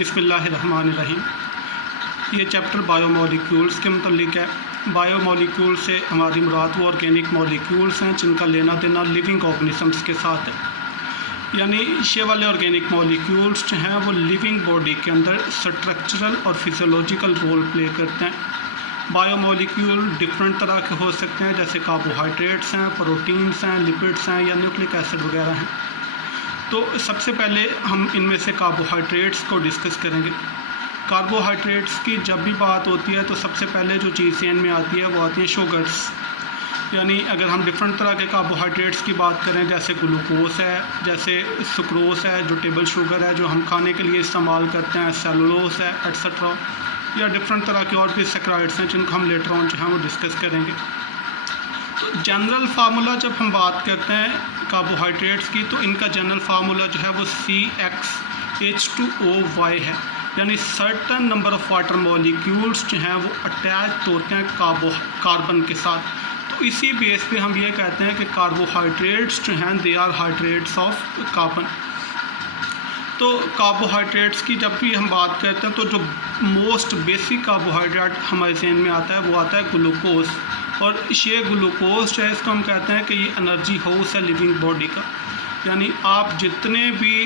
बिस्मिल्लाहिर्रहमानिर्रहीम। ये chapter biomolecules के मतलब है। बायोमोलिक्यूल से हमारी मुराद वो ऑर्गेनिक मॉलिक्यूल्स हैं जिनका लेना देना लिविंग ऑर्गेनिजम्स के साथ है। यानी ये वाले ऑर्गेनिक मॉलिक्यूल्स जो हैं वो लिविंग बॉडी के अंदर स्ट्रक्चरल और फिजियोलॉजिकल रोल प्ले करते हैं। बायोमोलिक्यूल डिफरेंट तरह के हो सकते हैं, जैसे कार्बोहाइड्रेट्स हैं, प्रोटीन्स हैं, लिपिड्स हैं या न्यूक्लिक एसिड वगैरह हैं। तो सबसे पहले हम इनमें से कार्बोहाइड्रेट्स को डिस्कस करेंगे। कार्बोहाइड्रेट्स की जब भी बात होती है तो सबसे पहले जो चीज़ ज़हन में आती है वो आती है शुगर्स। यानी अगर हम डिफरेंट तरह के कार्बोहाइड्रेट्स की बात करें, जैसे ग्लूकोज है, जैसे सुक्रोज है जो टेबल शुगर है जो हम खाने के लिए इस्तेमाल करते हैं, सेलुलोज है एट्सेट्रा, या डिफरेंट तरह के और भी सैकराइड्स हैं जिनको हम लेटर ऑन जो है वो डिस्कस करेंगे। तो जनरल फार्मूला जब हम बात करते हैं कार्बोहाइड्रेट्स की तो इनका जनरल फार्मूला जो है वो CxH2O है। यानी certain number of water molecules जो हैं वो अटैच होते हैं कार्बन के साथ। तो इसी बेस पे हम ये कहते हैं कि कार्बोहाइड्रेट्स जो हैं they are hydrates of carbon. तो कार्बोहाइड्रेट्स की जब भी हम बात करते हैं तो जो मोस्ट बेसिक कार्बोहाइड्रेट हमारे जहन में आता है वो आता है ग्लूकोज। और ये ग्लूकोज जो है इसको हम कहते हैं कि ये एनर्जी हाउस है लिविंग बॉडी का। यानी आप जितने भी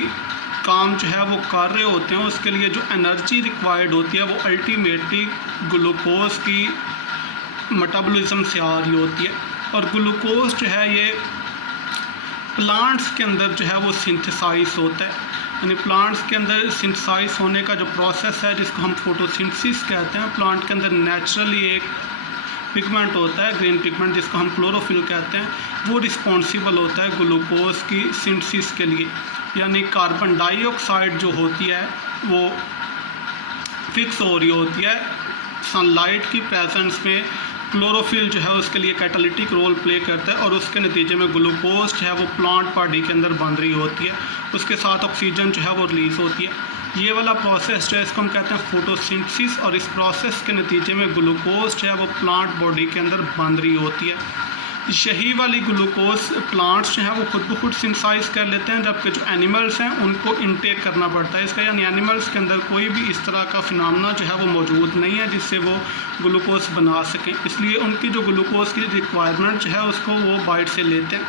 काम जो है वो कर रहे होते हैं उसके लिए जो एनर्जी रिक्वायर्ड होती है वो अल्टीमेटली ग्लूकोज की मेटाबॉलिज्म से आ रही होती है। और ग्लूकोज जो है ये प्लांट्स के अंदर जो है वो सिंथेसाइज होता है। यानी प्लांट्स के अंदर सिंथेसाइज होने का जो प्रोसेस है जिसको हम फोटोसिंथेसिस कहते हैं, प्लांट के अंदर नेचुरली एक पिगमेंट होता है ग्रीन पिगमेंट जिसको हम क्लोरोफिल कहते हैं, वो रिस्पॉन्सिबल होता है ग्लूकोज की सिंथेसिस के लिए। यानी कार्बन डाइऑक्साइड जो होती है वो फिक्स हो रही होती है सनलाइट की प्रेजेंस में, क्लोरोफिल जो है उसके लिए कैटालिटिक रोल प्ले करता है और उसके नतीजे में ग्लूकोज जो है वो प्लांट बॉडी के अंदर बन रही होती है, उसके साथ ऑक्सीजन जो है वो रिलीज़ होती है। ये वाला प्रोसेस जो है इसको हम कहते हैं फोटोसिंथेसिस, और इस प्रोसेस के नतीजे में ग्लूकोज जो है वो प्लांट बॉडी के अंदर बन रही होती है। यही वाली ग्लूकोज प्लांट्स जो हैं वो खुद ब खुद सिंथेसाइज कर लेते हैं, जबकि जो एनिमल्स हैं उनको इनटेक करना पड़ता है इसका। यानी एनिमल्स के अंदर कोई भी इस तरह का फिनोमेना जो है वो मौजूद नहीं है जिससे वो ग्लूकोज बना सकें, इसलिए उनकी जो ग्लूकोज की रिक्वायरमेंट जो है उसको वो बाइट से लेते हैं।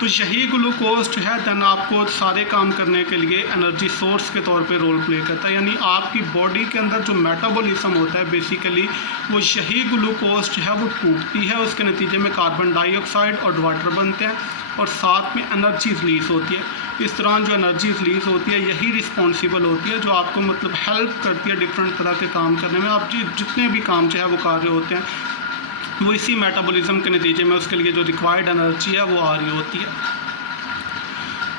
तो यही ग्लूकोज जो है देन आपको सारे काम करने के लिए एनर्जी सोर्स के तौर पे रोल प्ले करता है। यानी आपकी बॉडी के अंदर जो मेटाबॉलिज्म होता है बेसिकली वो यही ग्लूकोज जो है वो टूटती है, उसके नतीजे में कार्बन डाइऑक्साइड और वाटर बनते हैं और साथ में एनर्जी रिलीज़ होती है। इस तरह जो एनर्जी रिलीज़ होती है यही रिस्पॉन्सिबल होती है जो आपको मतलब हेल्प करती है डिफरेंट तरह के काम करने में। आप जितने भी काम जो है वो कर रहे होते हैं वो इसी मेटाबॉलिज्म के नतीजे में उसके लिए जो रिक्वायर्ड एनर्जी है वो आ रही होती है।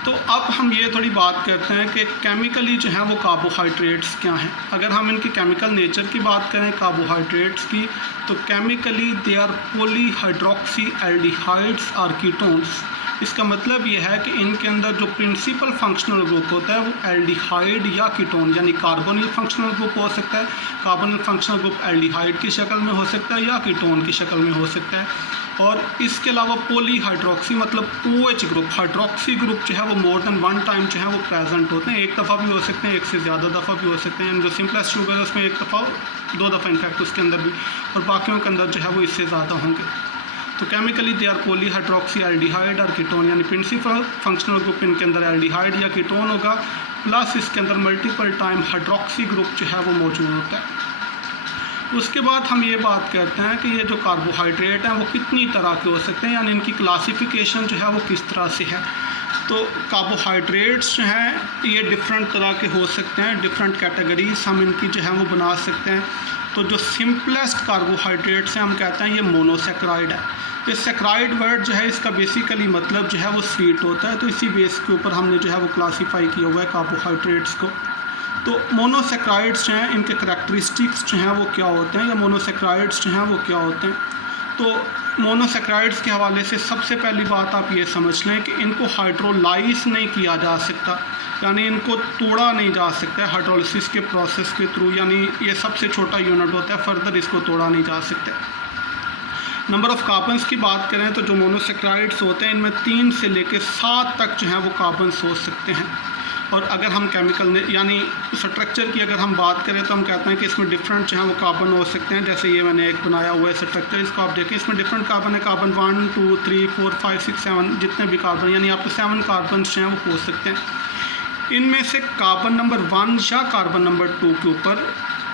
तो अब हम ये थोड़ी बात करते हैं कि केमिकली जो है वो कार्बोहाइड्रेट्स क्या हैं। अगर हम इनकी केमिकल नेचर की बात करें कार्बोहाइड्रेट्स की तो chemically they are polyhydroxy aldehydes और कीटोन्स। इसका मतलब ये है कि इनके अंदर जो प्रिंसिपल फंक्शनल ग्रुप होता है वो एल्डिहाइड या कीटोन यानी कार्बोनिल फंक्शनल ग्रुप हो सकता है। कार्बोनिल फंक्शनल ग्रुप एल्डिहाइड की शक्ल में हो सकता है या कीटोन की शक्ल में हो सकता है। और इसके अलावा पॉलीहाइड्रोक्सी मतलब OH ग्रुप, हाइड्रोक्सी ग्रुप जो है वो मोर देन वन टाइम जो है वो प्रेजेंट होते हैं। एक दफ़ा भी हो सकते हैं, एक से ज़्यादा दफ़ा भी हो सकते हैं। यानी जो सिंपलेस्ट शुगर है उसमें एक दफ़ा, दो दफ़ा इनफैक्ट उसके अंदर भी, और बाकियों के अंदर जो है वो इससे ज़्यादा होंगे। तो chemically they are polyhydroxy aldehyde और कीटोन, यानी प्रिंसिपल फंक्शनल ग्रुप इनके अंदर एल्डिहाइड या कीटोन होगा, प्लस इसके अंदर मल्टीपल टाइम हाइड्रोक्सी ग्रुप जो है वो मौजूद होता है। उसके बाद हम ये बात करते हैं कि ये जो कार्बोहाइड्रेट हैं वो कितनी तरह के हो सकते हैं, यानी इनकी क्लासिफिकेशन जो है वो किस तरह से है। तो कार्बोहाइड्रेट्स जो हैं ये डिफरेंट तरह के हो सकते हैं, डिफरेंट कैटेगरीज हम इनकी जो है वो बना सकते हैं। तो जो सिंपलेस्ट कार्बोहाइड्रेट्स हैं हम कहते हैं ये मोनोसैकराइड है। ये सैकराइड वर्ड जो है इसका बेसिकली मतलब जो है वो स्वीट होता है, तो इसी बेस के ऊपर हमने जो है वो क्लासीफाई किया हुआ है कार्बोहाइड्रेट्स को। तो मोनोसैकराइड्स जो हैं इनके करैक्टरिस्टिक्स जो हैं वो क्या होते हैं या मोनोसैकराइड्स जो हैं वो क्या होते हैं। तो मोनोसैकराइड्स के हवाले से सबसे पहली बात आप ये समझ लें कि इनको हाइड्रोलाइज नहीं किया जा सकता, यानी इनको तोड़ा नहीं जा सकता हाइड्रोलिसिस के प्रोसेस के थ्रू, यानी ये सबसे छोटा यूनिट होता है, फर्दर इसको तोड़ा नहीं जा सकता। नंबर ऑफ़ कार्बन्स की बात करें तो जो मोनोसैकराइड्स होते हैं इनमें 3 से लेकर 7 तक जो है वो कार्बन्स हो सकते हैं। और अगर हम केमिकल यानी स्ट्रक्चर की अगर हम बात करें तो हम कहते हैं कि इसमें डिफरेंट जो है वो कार्बन हो सकते हैं। जैसे ये मैंने एक बनाया हुआ है स्ट्रक्चर, इसको आप देखें, इसमें डिफरेंट कार्बन है, कार्बन 1 2 3 4 5 6 7 जितने भी कार्बन, यानी आपको 7 कार्बन जो हैं वो हो सकते हैं। इनमें से कार्बन नंबर 1 या कार्बन नंबर 2 के ऊपर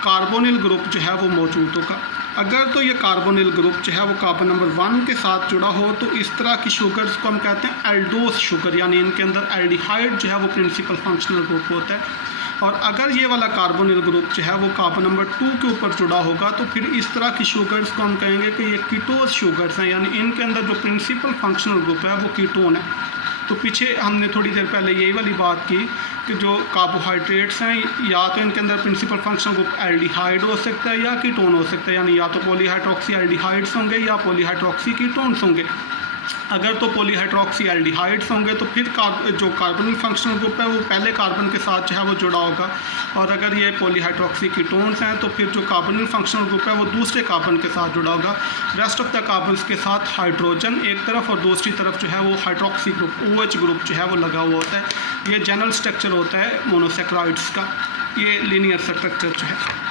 कार्बोनिल ग्रुप जो है वो मौजूद होगा। अगर तो ये कार्बोनिल ग्रुप जो है वो कार्बन नंबर 1 के साथ जुड़ा हो तो इस तरह की शुगर्स को हम कहते हैं एल्डोस शुगर, यानी इनके अंदर एल्डिहाइड जो है वो प्रिंसिपल फंक्शनल ग्रुप होता है। और अगर ये वाला कार्बोनिल ग्रुप जो है वो कार्बन नंबर 2 के ऊपर जुड़ा होगा तो फिर इस तरह की शुगर्स को हम कहेंगे कि ये कीटोस शुगर्स हैं, यानी इनके अंदर जो प्रिंसिपल फंक्शनल ग्रुप है वो कीटोन है। तो पीछे हमने थोड़ी देर पहले यही वाली बात की कि जो कार्बोहाइड्रेट्स हैं या तो इनके अंदर प्रिंसिपल फंक्शनल ग्रुप एल्डिहाइड हो सकता है या कीटोन हो सकता है, यानी या तो पॉलीहाइड्रोक्सी एल्डिहाइड्स होंगे या पॉलीहाइड्रोक्सी कीटोन्स होंगे। अगर तो पॉलीहाइड्रोक्सी एल्डिहाइड्स होंगे तो फिर जो कार्बोनिल फंक्शनल ग्रुप है वो पहले कार्बन के साथ जो है वो जुड़ा होगा, और अगर ये पॉलीहाइड्रोक्सी कीटोन्स हैं तो फिर जो कार्बोनिल फंक्शनल ग्रुप है वो दूसरे कार्बन के साथ जुड़ा होगा। रेस्ट ऑफ द कार्बन्स के साथ हाइड्रोजन एक तरफ और दूसरी तरफ जो है वो हाइड्रोक्सी ग्रुप OH ग्रुप जो है वो लगा हुआ होता है। ये जनरल स्ट्रक्चर होता है मोनोसेक्राइड्स का, ये लीनियर स्ट्रक्चर जो है।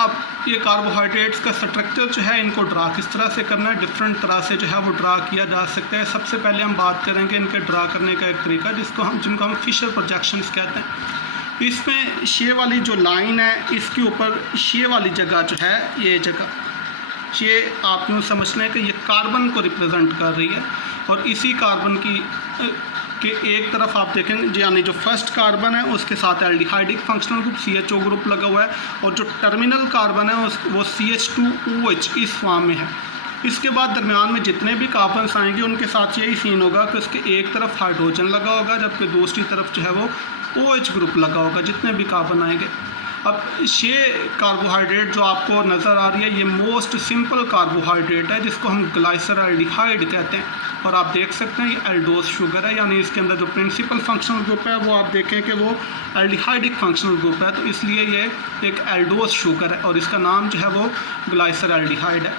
अब ये कार्बोहाइड्रेट्स का स्ट्रक्चर जो है इनको ड्रा किस तरह से करना है, डिफरेंट तरह से जो है वो ड्रा किया जा सकता है। सबसे पहले हम बात करेंगे इनके ड्रा करने का एक तरीका जिनको हम फिशर प्रोजेक्शंस कहते हैं। इसमें शे वाली जो लाइन है इसके ऊपर शे वाली जगह जो है, ये जगह ये आप यूँ समझ लें कि ये कार्बन को रिप्रेजेंट कर रही है, और इसी कार्बन की कि एक तरफ आप देखेंगे यानी जो फर्स्ट कार्बन है उसके साथ aldehydic functional group CH2 group लगा हुआ है, और जो टर्मिनल कार्बन है वो CH2OH इस फॉर्म में है। इसके बाद दरमियान में जितने भी कार्बन्स आएंगे उनके साथ यही सीन होगा कि उसके एक तरफ हाइड्रोजन लगा होगा जबकि दूसरी तरफ जो है वो OH ग्रुप लगा होगा जितने भी कार्बन आएंगे। अब ये कार्बोहाइड्रेट जो आपको नज़र आ रही है ये मोस्ट सिंपल कार्बोहाइड्रेट है जिसको हम ग्लाइसरल्डिहाइड कहते हैं, और आप देख सकते हैं ये एल्डोस शुगर है, यानी इसके अंदर जो प्रिंसिपल फंक्शनल ग्रुप है वो आप देखें कि वो एल्डिहाइडिक फंक्शनल ग्रुप है, तो इसलिए ये एक एल्डोस शुगर है और इसका नाम जो है वो ग्लाइसरल्डिहाइड है।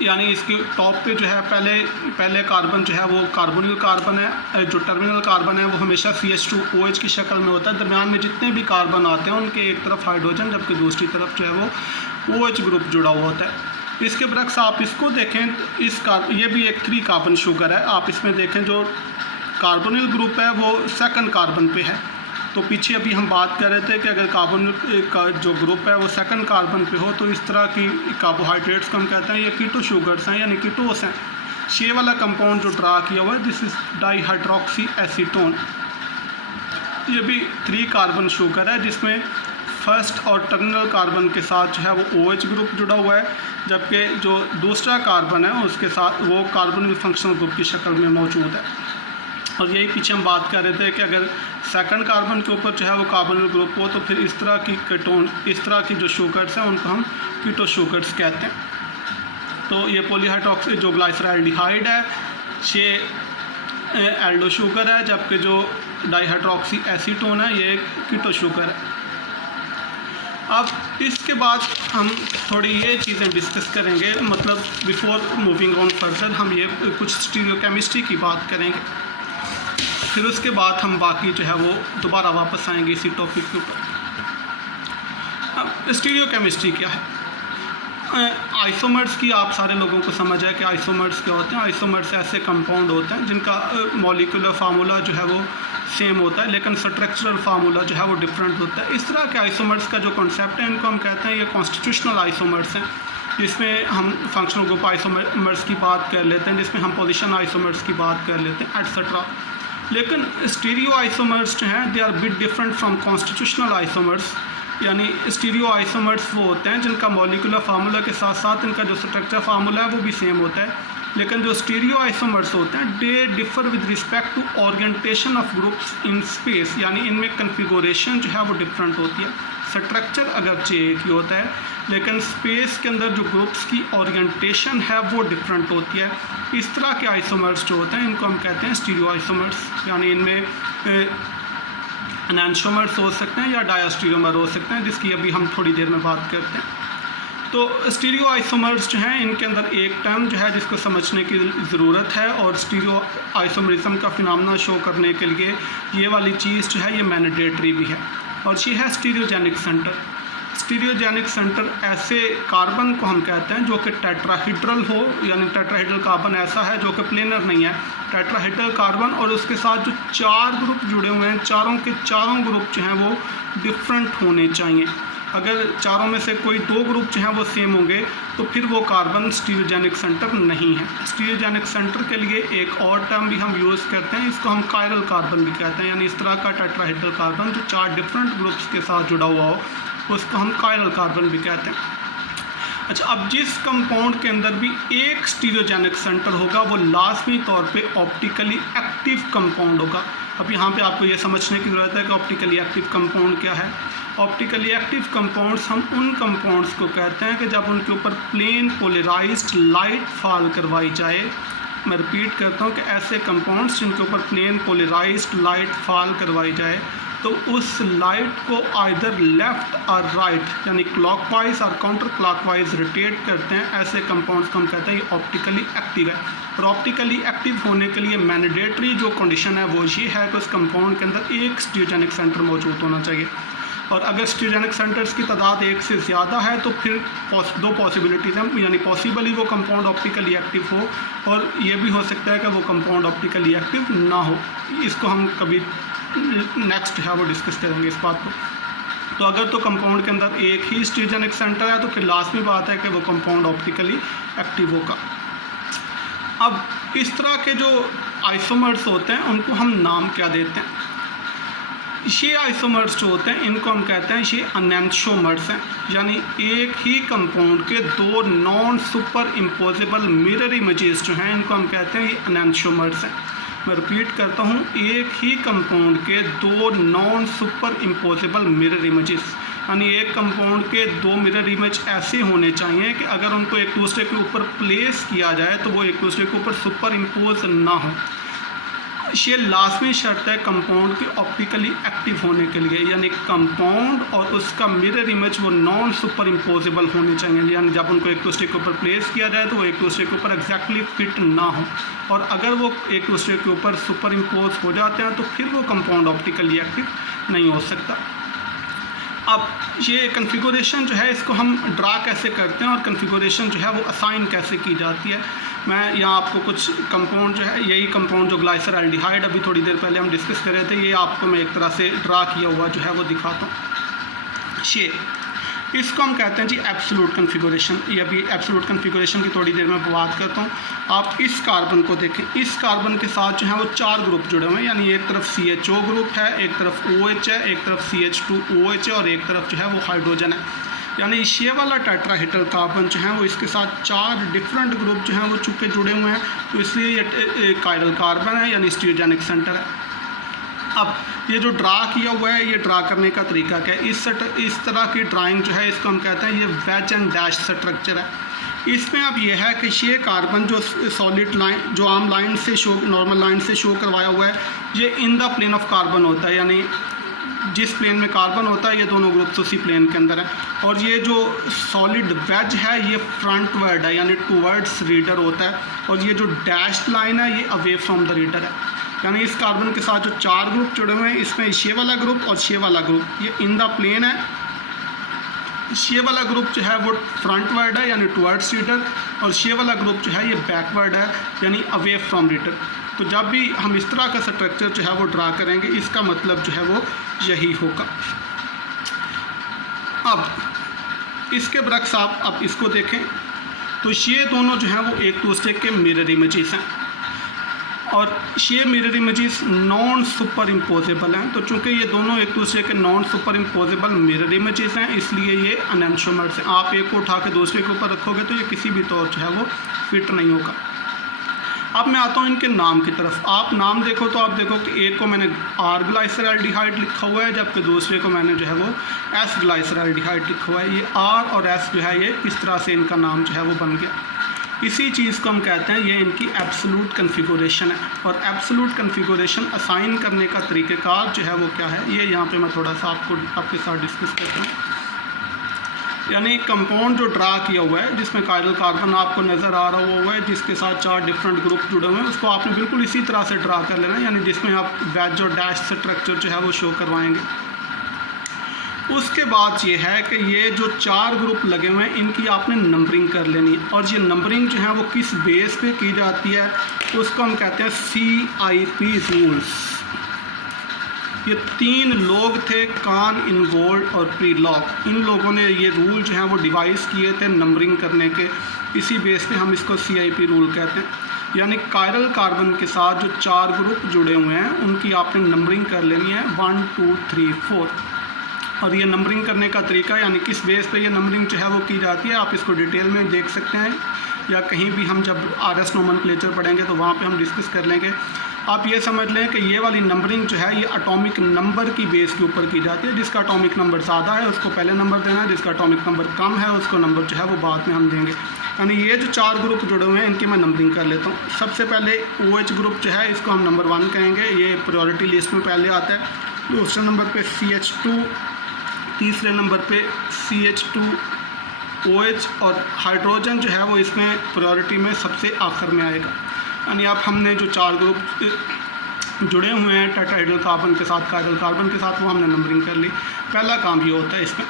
यानी इसके टॉप पे जो है पहले कार्बन जो है वो कार्बोनिल कार्बन है, जो टर्मिनल कार्बन है वो हमेशा CH2OH की शक्ल में होता है। दरमियान में जितने भी कार्बन आते हैं उनके एक तरफ हाइड्रोजन जबकि दूसरी तरफ जो है वो OH ग्रुप जुड़ा हुआ होता है। इसके बरक्स आप इसको देखें तो ये भी एक 3 कार्बन शुगर है। आप इसमें देखें जो कार्बोनिल ग्रुप है वो सेकंड कार्बन पे है, तो पीछे अभी हम बात कर रहे थे कि अगर कार्बन का जो ग्रुप है वो सेकंड कार्बन पे हो तो इस तरह की कार्बोहाइड्रेट्स को हम कहते हैं ये कीटो शुगर्स हैं यानी कीटोस हैं। ये वाला कंपाउंड जो ड्रा किया हुआ है दिस इज डाईहाइड्रोक्सी एसीटोन, ये भी 3 कार्बन शुगर है जिसमें फर्स्ट और टर्मिनल कार्बन के साथ जो है वो OH ग्रुप जुड़ा हुआ है, जबकि जो दूसरा कार्बन है उसके साथ वो कार्बोनिल फंक्शनल ग्रुप की शक्ल में मौजूद है। और यही पीछे हम बात कर रहे थे कि अगर सेकंड कार्बन के ऊपर जो है वो कार्बोनिल ग्रुप हो तो फिर इस तरह की कीटोन, इस तरह की जो शुगर्स हैं उनको हम कीटो शुगर्स कहते हैं। तो ये पॉलीहाइड्रोक्सी जो ग्लाइसरल्डिहाइड है ये एल्डो शुगर है, जबकि जो डाईहाइड्रोक्सी एसीटोन है ये कीटो शुगर है। अब इसके बाद हम थोड़ी ये चीज़ें डिस्कस करेंगे, मतलब बिफोर मूविंग ऑन फर्दर हम ये कुछ स्टीरियोकेमिस्ट्री की बात करेंगे, फिर उसके बाद हम बाकी जो है वो दोबारा वापस आएंगे इसी टॉपिक के ऊपर। अब स्टीरियोकेमिस्ट्री क्या है? आइसोमर्स की आप सारे लोगों को समझ है कि आइसोमर्स क्या होते हैं। आइसोमर्स ऐसे कंपाउंड होते हैं जिनका मॉलिक्यूलर फार्मूला जो है वो सेम होता है लेकिन स्ट्रक्चरल फार्मूला जो है वो डिफरेंट होता है। इस तरह के आइसोमर्स का जो कॉन्सेप्ट है इनको हम कहते हैं ये कॉन्स्टिट्यूशनल आइसोमर्स हैं, जिसमें हम फंक्शनल ग्रुप आइसोमर्स की बात कर लेते हैं, जिसमें हम पोजीशन आइसोमर्स की बात कर लेते हैं एटसेट्रा। लेकिन स्टीरियो आइसोमर्स जो हैं they are bit different from constitutional isomers, यानी स्टीरियो आइसोमर्स वो होते हैं जिनका मॉलिक्यूलर फार्मूला के साथ साथ इनका जो स्ट्रक्चर फार्मूला है वो भी सेम होता है, लेकिन जो स्टीरियो आइसोमर्स होते हैं they differ with respect to orientation of groups in space, यानी इनमें कन्फिगुरेशन जो है वो डिफरेंट होती है। स्ट्रक्चर अगरचे एक ही होता है लेकिन स्पेस के अंदर जो ग्रुप्स की ओरिएंटेशन है वो डिफरेंट होती है। इस तरह के आइसोमर्स जो होते हैं इनको हम कहते हैं स्टीरियो आइसोमर्स, यानी इनमें एनांशोमर्स हो सकते हैं या डायस्टीरियोमर हो सकते हैं, जिसकी अभी हम थोड़ी देर में बात करते हैं। तो स्टीरियो आइसोमर्स जो हैं इनके अंदर एक टर्म जो है जिसको समझने की ज़रूरत है, और स्टीरियो आइसोमरिज्म का फिनोमेना शो करने के लिए ये वाली चीज़ जो है ये मैंडेटरी भी है, और ये है स्टीरियोजेनिक सेंटर। स्टीरियोजेनिक सेंटर ऐसे कार्बन को हम कहते हैं जो कि टेट्राहीड्रल हो, यानी टेट्राहीड्रल कार्बन ऐसा है जो कि प्लेनर नहीं है, टेट्राहीड्रल कार्बन, और उसके साथ जो 4 ग्रुप जुड़े हुए हैं, चारों के चारों ग्रुप जो हैं वो डिफरेंट होने चाहिए। अगर चारों में से कोई 2 ग्रुप जो हैं वो सेम होंगे तो फिर वो कार्बन स्टीरियोजेनिक सेंटर नहीं है। स्टीरियोजेनिक सेंटर के लिए एक और टर्म भी हम यूज़ करते हैं, इसको हम कायरल कार्बन भी कहते हैं, यानी इस तरह का टेट्राहीड्रल कार्बन जो 4 डिफरेंट ग्रुप्स के साथ जुड़ा हुआ हो उसको हम कायरल कार्बन भी कहते हैं। अच्छा, अब जिस कंपाउंड के अंदर भी एक स्टीरियोजेनिक सेंटर होगा वो लाजमी तौर पे ऑप्टिकली एक्टिव कंपाउंड होगा। अब यहाँ पे आपको ये समझने की ज़रूरत है कि ऑप्टिकली एक्टिव कंपाउंड क्या है। ऑप्टिकली एक्टिव कंपाउंड्स हम उन कंपाउंड्स को कहते हैं कि जब उनके ऊपर प्लेन पोलराइज्ड लाइट फॉल करवाई जाए। मैं रिपीट करता हूँ कि ऐसे कंपाउंड्स जिनके ऊपर प्लेन पोलराइज्ड लाइट फॉल करवाई जाए तो उस लाइट को आइदर लेफ़्ट और राइट यानी क्लॉकवाइज और काउंटर क्लॉकवाइज रोटेट करते हैं, ऐसे कंपाउंड्स को हम कहते हैं ये ऑप्टिकली एक्टिव है। और ऑप्टिकली एक्टिव होने के लिए मैंडेटरी जो कंडीशन है वो ये है कि उस कंपाउंड के अंदर एक स्टीरियोजेनिक सेंटर मौजूद होना चाहिए, और अगर स्टीरियोजेनिक सेंटर्स की तादाद 1 से ज़्यादा है तो फिर 2 पॉसिबिलिटीज़ हैं, यानी पॉसिबली वो कंपाउंड ऑप्टिकली एक्टिव हो, और ये भी हो सकता है कि वो कंपाउंड ऑप्टिकली एक्टिव ना हो। इसको हम कभी नेक्स्ट है वो डिस्कस करेंगे इस बात को। तो अगर तो कंपाउंड के अंदर एक ही स्टीरियोजेनिक सेंटर है तो फिर लाजमी बात है कि वो कंपाउंड ऑप्टिकली एक्टिव होगा। अब इस तरह के जो आइसोमर्स होते हैं उनको हम नाम क्या देते हैं? ये आइसोमर्स जो होते हैं इनको हम कहते हैं ये एनांशोमर्स हैं, यानी एक ही कंपाउंड के 2 non super imposable mirror images जो हैं इनको हम कहते हैं ये एनांशोमर्स हैं। मैं रिपीट करता हूँ, एक ही कंपाउंड के 2 non super imposable mirror images, यानी एक कंपाउंड के 2 मिरर इमेज ऐसे होने चाहिए कि अगर उनको एक दूसरे के ऊपर प्लेस किया जाए तो वो एक दूसरे के ऊपर सुपर इम्पोज ना हो। ये लाजमी शर्त है कंपाउंड के ऑप्टिकली एक्टिव होने के लिए, यानी कंपाउंड और उसका मिरर इमेज वो नॉन सुपर इम्पोजेबल होने चाहिए, यानी जब उनको एक दूसरे के ऊपर प्लेस किया जाए तो वो एक दूसरे के ऊपर एग्जैक्टली फिट ना हो, और अगर वो एक दूसरे के ऊपर सुपर इम्पोज हो जाते हैं तो फिर वो कंपाउंड ऑप्टिकली एक्टिव नहीं हो सकता। अब ये कन्फिगुरेशन जो है इसको हम ड्रा कैसे करते हैं और कन्फिगुरेशन जो है वो असाइन कैसे की जाती है। मैं यहाँ आपको कुछ कंपाउंड जो है, यही कंपाउंड जो ग्लाइसरल्डिहाइड अभी थोड़ी देर पहले हम डिस्कस कर रहे थे, ये आपको मैं एक तरह से ड्रा किया हुआ जो है वो दिखाता हूँ। ये इसको हम कहते हैं जी एब्सोल्यूट कन्फिगुरेशन। ये अभी एब्सोल्यूट कन्फिगुरेशन की थोड़ी देर में बात करता हूँ। आप इस कार्बन को देखें, इस कार्बन के साथ जो है वो 4 ग्रुप जुड़े हुए हैं, यानी एक तरफ CHO ग्रुप है, एक तरफ OH है, एक तरफ CH2OH है और एक तरफ जो है वो हाइड्रोजन है। यानी ये वाला टेट्राहीड्रल कार्बन जो है वो इसके साथ 4 डिफरेंट ग्रुप जो हैं वो चुपके जुड़े हुए हैं, तो इसलिए ये कायरल कार्बन है यानी स्टीरियोजेनिक सेंटर है। अब ये जो ड्रा किया हुआ है, ये ड्रा करने का तरीका क्या है? इस तरह की ड्राइंग जो है इसको हम कहते हैं ये वेज एंड डैश स्ट्रक्चर है। इसमें अब ये है कि ये कार्बन जो सॉलिड लाइन जो आम लाइन से शो, नॉर्मल लाइन से शो करवाया हुआ है, ये in the plane of carbon होता है, यानी जिस प्लेन में कार्बन होता है ये दोनों ग्रुप्स उसी प्लेन के अंदर है। और ये जो सॉलिड वेज है ये फ्रंट वर्ड है, यानी टूवर्ड्स रीडर होता है, और ये जो डैश लाइन है ये अवे फ्रॉम द रीडर है। यानी इस कार्बन के साथ जो 4 ग्रुप जुड़े हुए हैं इसमें ये वाला ग्रुप और ये वाला ग्रुप ये इन द प्लेन है। ये वाला ग्रुप जो है वो फ्रंट वर्ड है यानी टुवर्ड्स रीडर, और ये वाला ग्रुप जो है ये बैकवर्ड है यानी अवे फ्रॉम रीडर। तो जब भी हम इस तरह का स्ट्रक्चर जो है वो ड्रा करेंगे इसका मतलब जो है वो यही होगा। अब इसके बरक्स आप अब इसको देखें तो ये दोनों जो हैं वो एक दूसरे के मिरर इमेजेस हैं, और ये mirror images non super imposable हैं। तो चूँकि ये दोनों एक दूसरे के non super imposable mirror images हैं इसलिए ये एनांशोमर्स हैं। आप एक को उठा के दूसरे के ऊपर रखोगे तो ये किसी भी तौर जो है वो फिट नहीं होगा। अब मैं आता हूँ इनके नाम की तरफ। आप नाम देखो तो आप देखो कि एक को मैंने R ग्लाइसरल्डिहाइड लिखा हुआ है, जबकि दूसरे को मैंने जो है वो S ग्लाइसरल्डिहाइड लिखा हुआ है। ये R और S जो है ये इस तरह से इनका नाम जो है वो बन गया। इसी चीज़ को हम कहते हैं, ये इनकी एब्सोल्यूट कन्फिगरेशन है। और एब्सोल्यूट कन्फिगरेशन असाइन करने का तरीक़ेकार जो है वो क्या है, ये यहाँ पे मैं थोड़ा सा आपके साथ डिस्कस करता हूँ। यानी कंपाउंड जो ड्रा किया हुआ है जिसमें कायरल कार्बन आपको नज़र आ रहा हुआ है, जिसके साथ 4 डिफरेंट ग्रुप जुड़े हुए हैं, उसको आपने बिल्कुल इसी तरह से ड्रा कर लेना है, यानी जिसमें आप वेज और डैश स्ट्रक्चर जो है वो शो करवाएंगे। उसके बाद ये है कि ये जो 4 ग्रुप लगे हुए हैं इनकी आपने नंबरिंग कर लेनी है। और ये नंबरिंग जो है वो किस बेस पे की जाती है, उसको हम कहते हैं CIP रूल्स। ये 3 लोग थे, कान, इनगोल्ड और प्रीलॉक। इन लोगों ने ये रूल जो हैं वो डिवाइस किए थे नंबरिंग करने के। इसी बेस पे हम इसको CIP रूल कहते हैं। यानी कायरल कार्बन के साथ जो 4 ग्रुप जुड़े हुए हैं उनकी आपने नंबरिंग कर लेनी है 1 2 3 4। और ये नंबरिंग करने का तरीका, यानी किस बेस पे ये नंबरिंग जो है वो की जाती है, आप इसको डिटेल में देख सकते हैं, या कहीं भी हम जब RS नोमेनक्लेचर पढ़ेंगे तो वहाँ पे हम डिस्कस कर लेंगे। आप ये समझ लें कि ये वाली नंबरिंग जो है ये एटॉमिक नंबर की बेस के ऊपर की जाती है। जिसका एटॉमिक नंबर ज़्यादा है उसको पहले नंबर देना है, जिसका एटॉमिक नंबर कम है उसको नंबर जो है वो बाद में हम देंगे। यानी ये जो 4 ग्रुप जुड़े हुए हैं इनकी मैं नंबरिंग कर लेता हूँ। सबसे पहले OH ग्रुप जो है इसको हम नंबर 1 कहेंगे, ये प्रायोरिटी लिस्ट में पहले आता है। दूसरे नंबर पे CH2, तीसरे नंबर पे CH2OH, और हाइड्रोजन जो है वो इसमें प्रायोरिटी में सबसे आखिर में आएगा। यानी आप हमने जो 4 ग्रुप जुड़े हुए हैं टेट्राहेड्रल कार्बन के साथ, कायरल कार्बन के साथ, वो हमने नंबरिंग कर ली। पहला काम ये होता है इसमें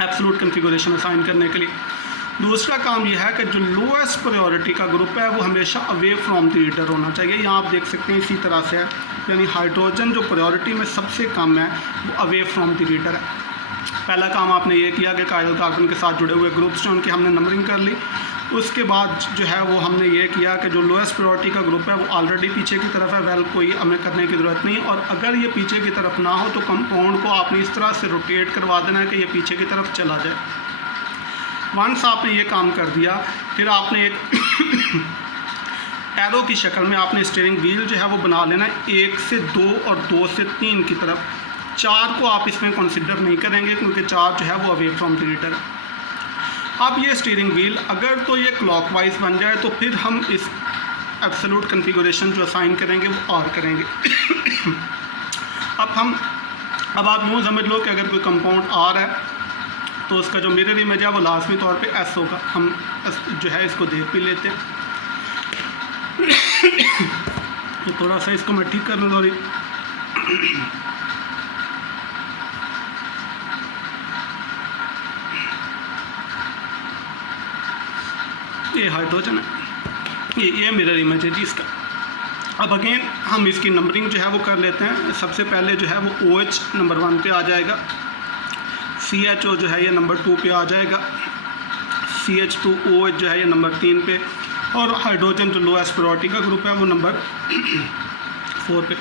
एब्सोल्यूट कन्फिगरेशन असाइन करने के लिए। दूसरा काम यह है कि जो लोएस्ट प्रायोरिटी का ग्रुप है वो हमेशा अवे फ्रॉम द लीडर होना चाहिए। यहाँ आप देख सकते हैं इसी तरह से है, यानी हाइड्रोजन जो प्रायोरिटी में सबसे कम है वो अवे फ्रॉम द लीडर है। पहला काम आपने ये किया कि कायरल कार्बन के साथ जुड़े हुए ग्रुप्स जो उनकी हमने नंबरिंग कर ली। उसके बाद जो है वो हमने ये किया कि जो लोएस्ट प्रायोरिटी का ग्रुप है वो ऑलरेडी पीछे की तरफ है, वेल कोई हमें करने की ज़रूरत नहीं। और अगर ये पीछे की तरफ ना हो तो कंपाउंड को आपने इस तरह से रोटेट करवा देना है कि ये पीछे की तरफ चला जाए। वंस आपने ये काम कर दिया, फिर आपने एक एरो की शक्ल में आपने स्टीयरिंग व्हील जो है वो बना लेना है 1 से 2 और 2 से 3 की तरफ। 4 को आप इसमें कंसिडर नहीं करेंगे क्योंकि 4 जो है वो अवे फ्रॉम द लीडर। अब ये स्टीयरिंग व्हील अगर तो ये क्लॉकवाइज बन जाए तो फिर हम इस एब्सोल्यूट कन्फिगरेशन जो असाइन करेंगे वो और करेंगे। अब आप यूँ समझ लो कि अगर कोई कंपाउंड R है तो उसका जो मिरर इमेज है वो लाजमी तौर पे S होगा। हम जो है इसको देख भी लेते हैं। तो थोड़ा सा इसको मैं ठीक कर लूँ थोड़ी। ये हाइड्रोजन है, ये मिरर इमेज है जी इसका। अब अगेन हम इसकी नंबरिंग जो है वो कर लेते हैं। सबसे पहले जो है वो OH नंबर 1 पे आ जाएगा, CHO जो है ये नंबर 2 पे आ जाएगा, CH2OH जो है ये नंबर 3 पे, और हाइड्रोजन जो लोएस्ट प्रायोरिटी का ग्रुप है वो नंबर 4 पे।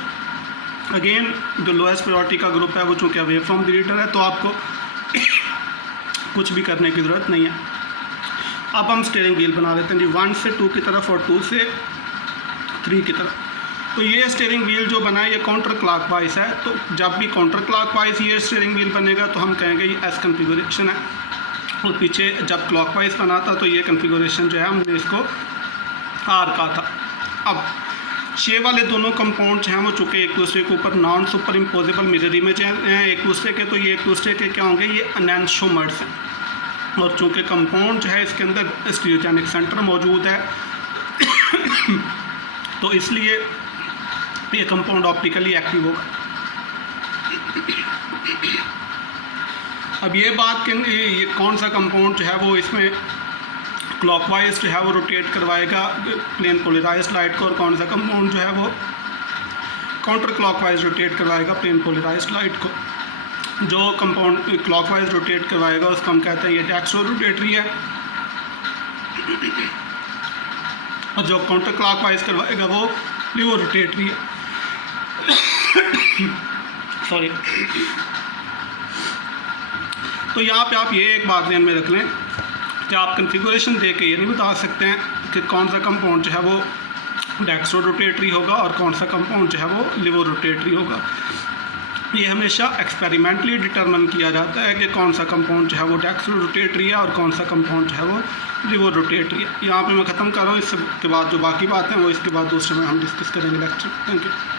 अगेन जो लोएस्ट प्रायोरिटी का ग्रुप है वो चूँकि अवे फ्रॉम द लीडर है तो आपको कुछ भी करने की ज़रूरत नहीं है। अब हम स्टीयरिंग व्हील बना लेते हैं जी 1 से 2 की तरफ और 2 से 3 की तरफ। तो ये स्टीयरिंग व्हील जो बना है ये काउंटर क्लॉकवाइज है। तो जब भी काउंटर क्लॉकवाइज ये स्टीयरिंग व्हील बनेगा तो हम कहेंगे ये S कन्फिगरेशन है, और पीछे जब क्लॉकवाइज बना था तो ये कन्फिगरेशन जो है हमने इसको R कहा था। अब ये वाले दोनों कंपाउंड हैं वो चूँकि एक दूसरे के ऊपर non super imposable mirror image हैं एक दूसरे के, तो ये एक दूसरे के क्या होंगे, ये एनेंटियोमर्स हैं। और चूँकि कंपाउंड जो है इसके अंदर स्टीरियोजेनिक सेंटर मौजूद है तो इसलिए ये कंपाउंड ऑप्टिकली एक्टिव होगा। अब ये बात कि ये कौन सा कंपाउंड जो है वो इसमें क्लॉकवाइज जो है वो रोटेट करवाएगा प्लेन पोलराइज्ड लाइट को, और कौन सा कंपाउंड जो है वो काउंटर क्लॉकवाइज रोटेट करवाएगा प्लेन पोलराइज्ड लाइट को। जो कंपाउंड क्लॉकवाइज रोटेट करवाएगा उसको हम कहते हैं ये डेक्स्ट्रो रोटेटरी है, और जो काउंटर क्लॉकवाइज करवाएगा वो लिवो रोटेटरी है। सॉरी। तो यहाँ पे आप ये एक बात ध्यान में रख लें कि आप कन्फिगरेशन दे के ये नहीं बता सकते हैं कि कौन सा कंपाउंड जो है वो डेक्स्ट्रो रोटेटरी होगा और कौन सा कंपाउंड जो है वो लिवो रोटेटरी होगा। ये हमेशा एक्सपेरिमेंटली डिटरमिन किया जाता है कि कौन सा कंपाउंड जो है वो डेक्स्ट्रो रोटेटरी है और कौन सा कंपाउंड जो है वो लिवर रोटेटरी है। यहाँ पे मैं ख़त्म कर रहा हूँ, इसके बाद जो बाकी बातें हैं वो इसके बाद दूसरे में हम डिस्कस करेंगे लेक्चर। Thank you.